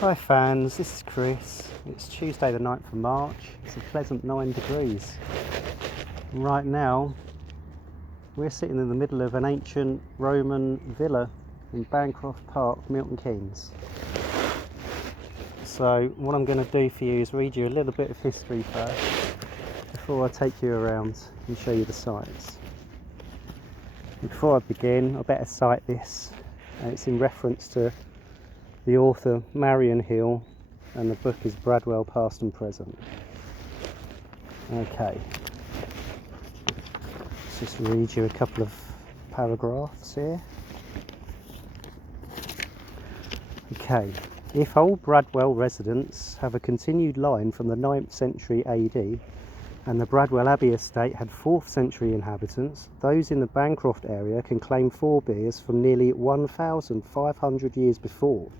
Hi fans, this is Chris. It's Tuesday the 9th of March. It's a pleasant 9 degrees. And right now we're sitting in the middle of an ancient Roman villa in Bancroft Park, Milton Keynes. So what I'm going to do for you is read you a little bit of history first before I take you around and show you the sights. And before I begin, I better cite this. It's in reference to the author Marion Hill, and the book is Bradville, Past and Present. Okay, let's just read you a couple of paragraphs here. Okay, if old Bradville residents have a continued line from the 9th century AD, and the Bradville Abbey estate had 4th century inhabitants, those in the Bancroft area can claim forebears from nearly 1,500 years before.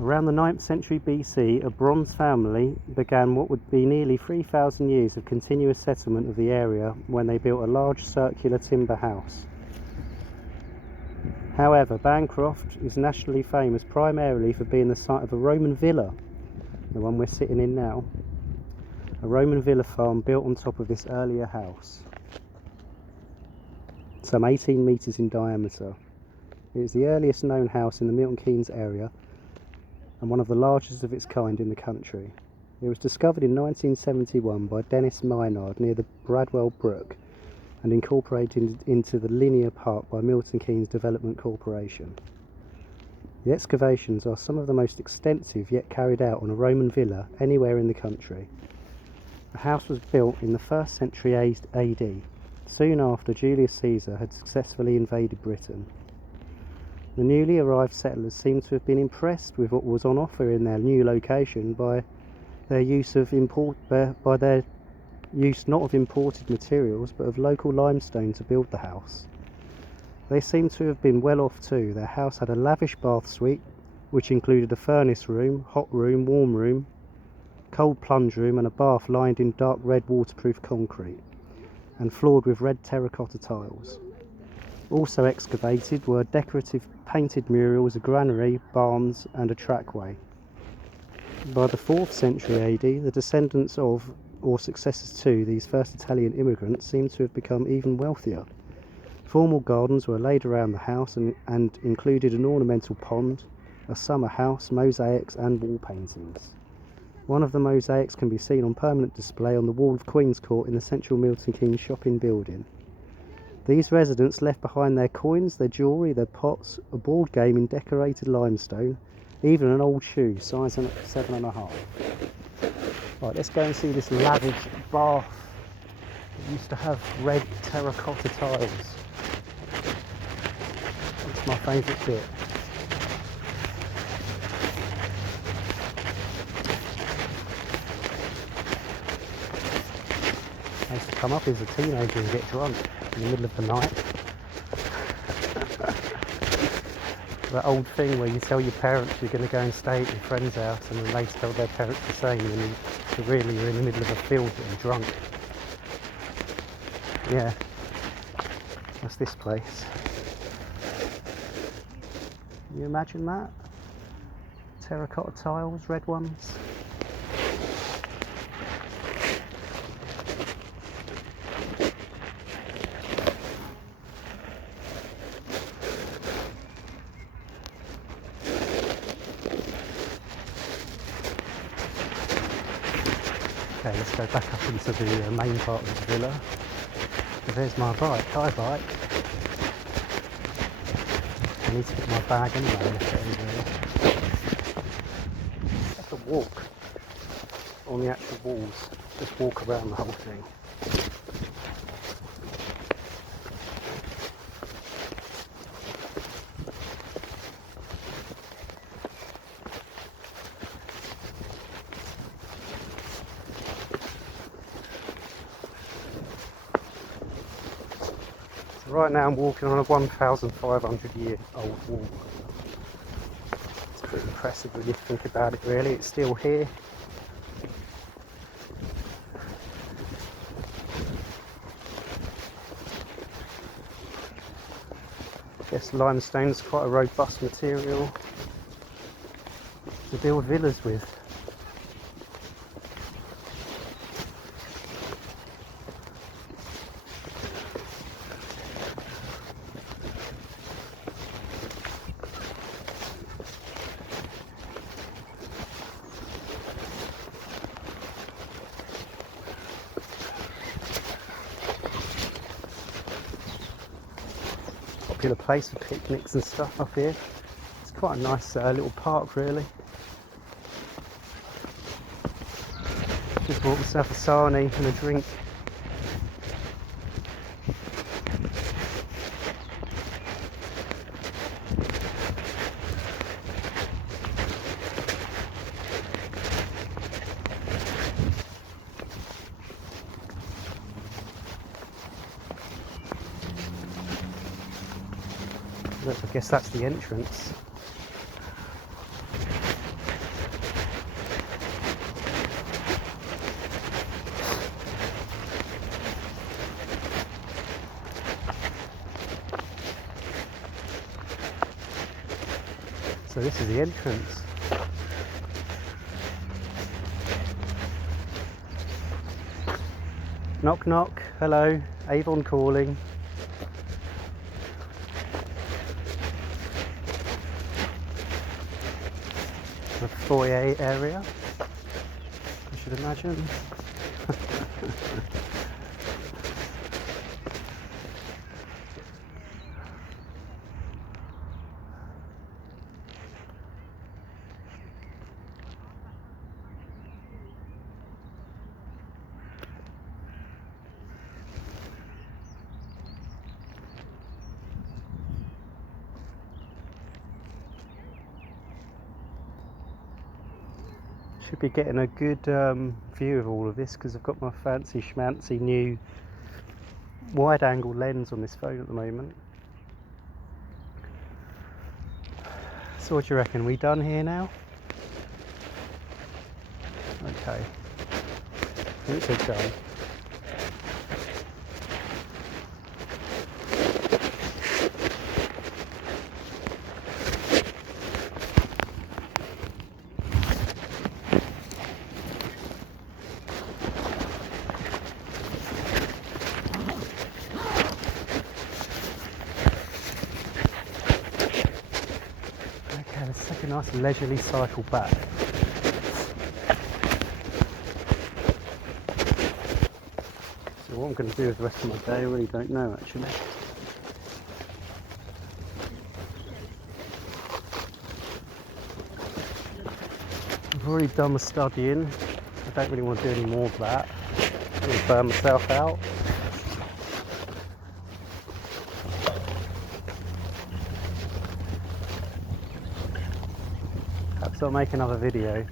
Around the 9th century BC, a Bronze family began what would be nearly 3,000 years of continuous settlement of the area when they built a large circular timber house. However, Bancroft is nationally famous primarily for being the site of a Roman villa, the one we're sitting in now, a Roman villa farm built on top of this earlier house, some 18 metres in diameter. It is the earliest known house in the Milton Keynes area and one of the largest of its kind in the country. It was discovered in 1971 by Dennis Maynard near the Bradwell Brook and incorporated into the linear park by Milton Keynes Development Corporation. The excavations are some of the most extensive yet carried out on a Roman villa anywhere in the country. The house was built in the 1st century AD, soon after Julius Caesar had successfully invaded Britain. The newly arrived settlers seem to have been impressed with what was on offer in their new location by their use not of imported materials but of local limestone to build the house. They seem to have been well off too. Their house had a lavish bath suite which included a furnace room, hot room, warm room, cold plunge room and a bath lined in dark red waterproof concrete and floored with red terracotta tiles. Also excavated were decorative painted murals, a granary, barns and a trackway. By the 4th century AD, the descendants of, or successors to, these first Italian immigrants seem to have become even wealthier. Formal gardens were laid around the house and included an ornamental pond, a summer house, mosaics and wall paintings. One of the mosaics can be seen on permanent display on the wall of Queen's Court in the central Milton Keynes shopping building. These residents left behind their coins, their jewellery, their pots, a board game in decorated limestone, even an old shoe, size 7.5. Right, let's go and see this lavish bath. It used to have red terracotta tiles. It's my favourite bit. I used to come up as a teenager and get drunk in the middle of the night. That old thing where you tell your parents you're going to go and stay at your friend's house and then they tell their parents the same and really you're in the middle of a field getting drunk. Yeah, that's this place. Can you imagine that? Terracotta tiles, red ones. Okay, let's go back up into the main part of the villa. So there's my bike. Hi bike. I need to get my bag anyway. Have to walk on the actual walls. Just walk around the whole thing. Right now I'm walking on a 1,500 year old wall. It's pretty impressive when you think about it really. It's still here. I guess limestone is quite a robust material. to build villas with. Popular place for picnics and stuff up here. It's quite a nice little park really. Just bought myself a sarnie and a drink. Look, I guess that's the entrance. So this is the entrance. Knock knock, hello, Avon calling. The foyer area, I should imagine. Should be getting a good view of all of this because I've got my fancy schmancy new wide angle lens on this phone at the moment. So what do you reckon, we done here now? Okay, it's okay. Let's take a nice leisurely cycle back. So what I'm going to do with the rest of my day, I really don't know actually. I've already done my studying. I don't really want to do any more of that. I'm going to burn myself out. Perhaps I'll make another video.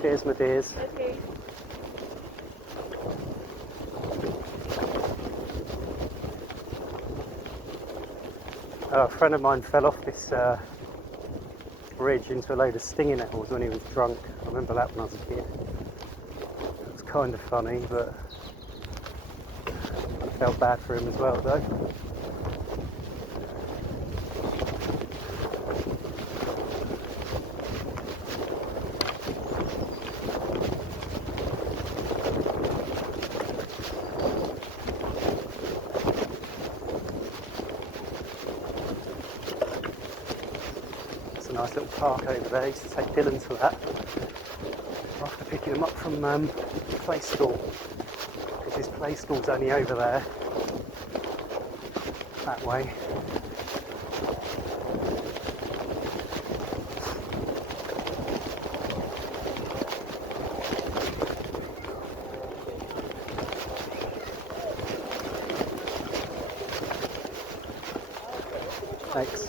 Cheers, my dears. Okay. A friend of mine fell off this ridge into a load of stinging nettles when he was drunk. I remember that when I was a kid. It was kind of funny, but I felt bad for him as well though. Nice little park over there. I used to take Dylan to that after picking him up from play school, because his play school's only over there that way. Thanks.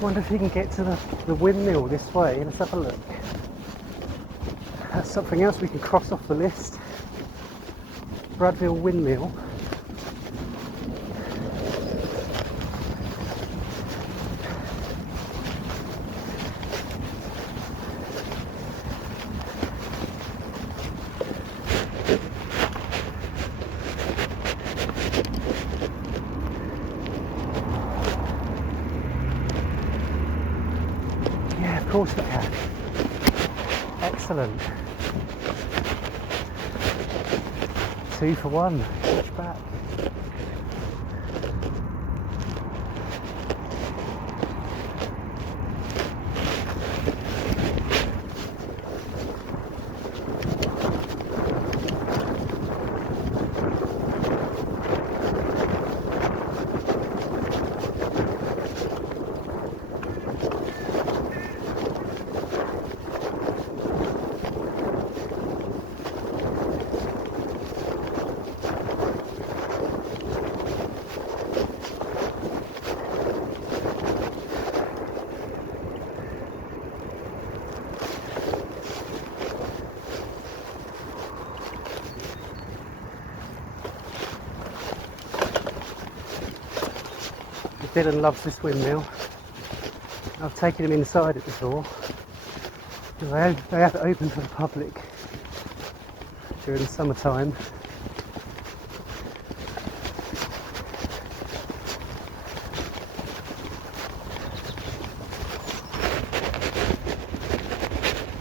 Wonder if you can get to the windmill this way. Let's have a look. That's something else we can cross off the list. Bradville windmill. Yeah, of course we can. Excellent. 2 for 1, switch back. Dylan loves this windmill. I've taken him inside it before. They have it open for the public during the summertime.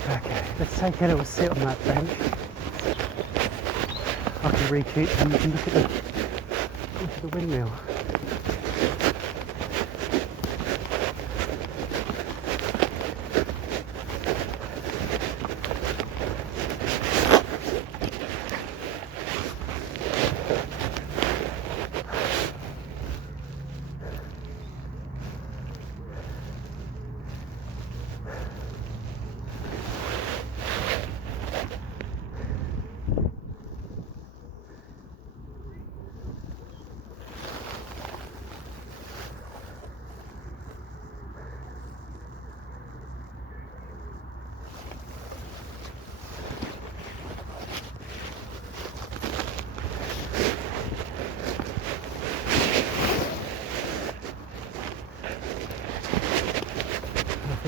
Okay, let's take a little sit on that bench. I can recoup and you can look at the windmill.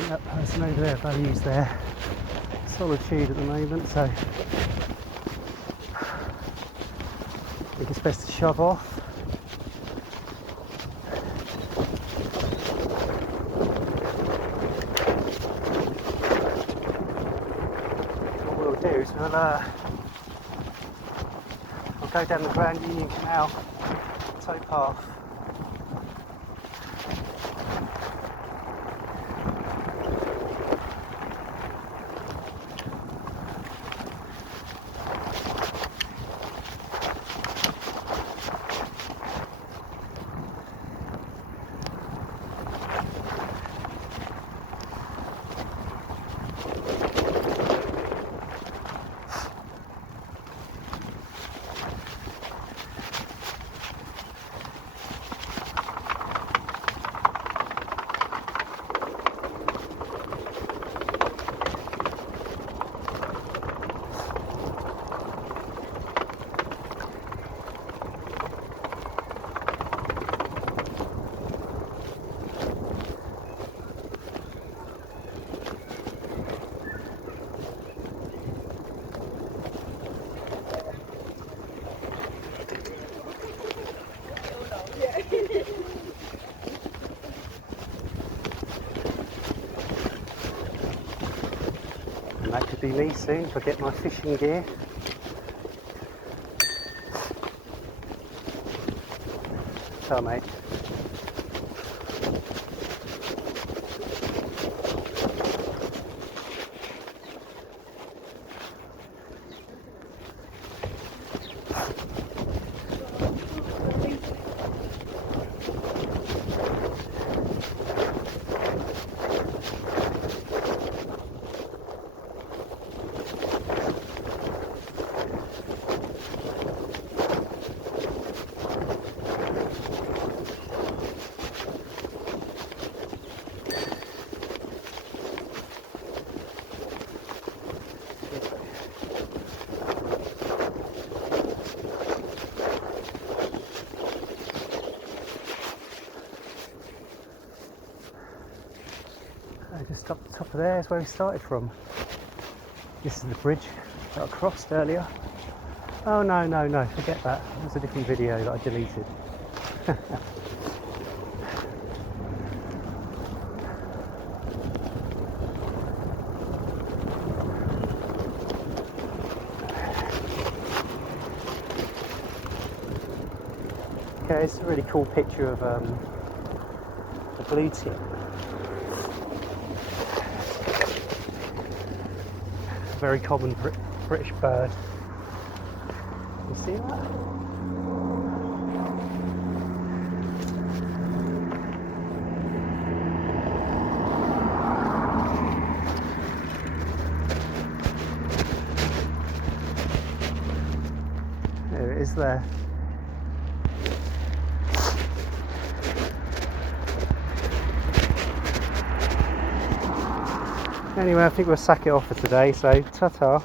That person over there values their solitude at the moment, so I think it's best to shove off. What we'll do is we'll go down the Grand Union Canal towpath. And that could be me soon if I get my fishing gear. So mate. Up the top of there is where we started from. This is the bridge that I crossed earlier. Oh no, forget that. It was a different video that I deleted. Okay, it's a really cool picture of the blue tip. Very common British bird. You see that? There it is there. Anyway, I think we'll sack it off for today, so ta-ta.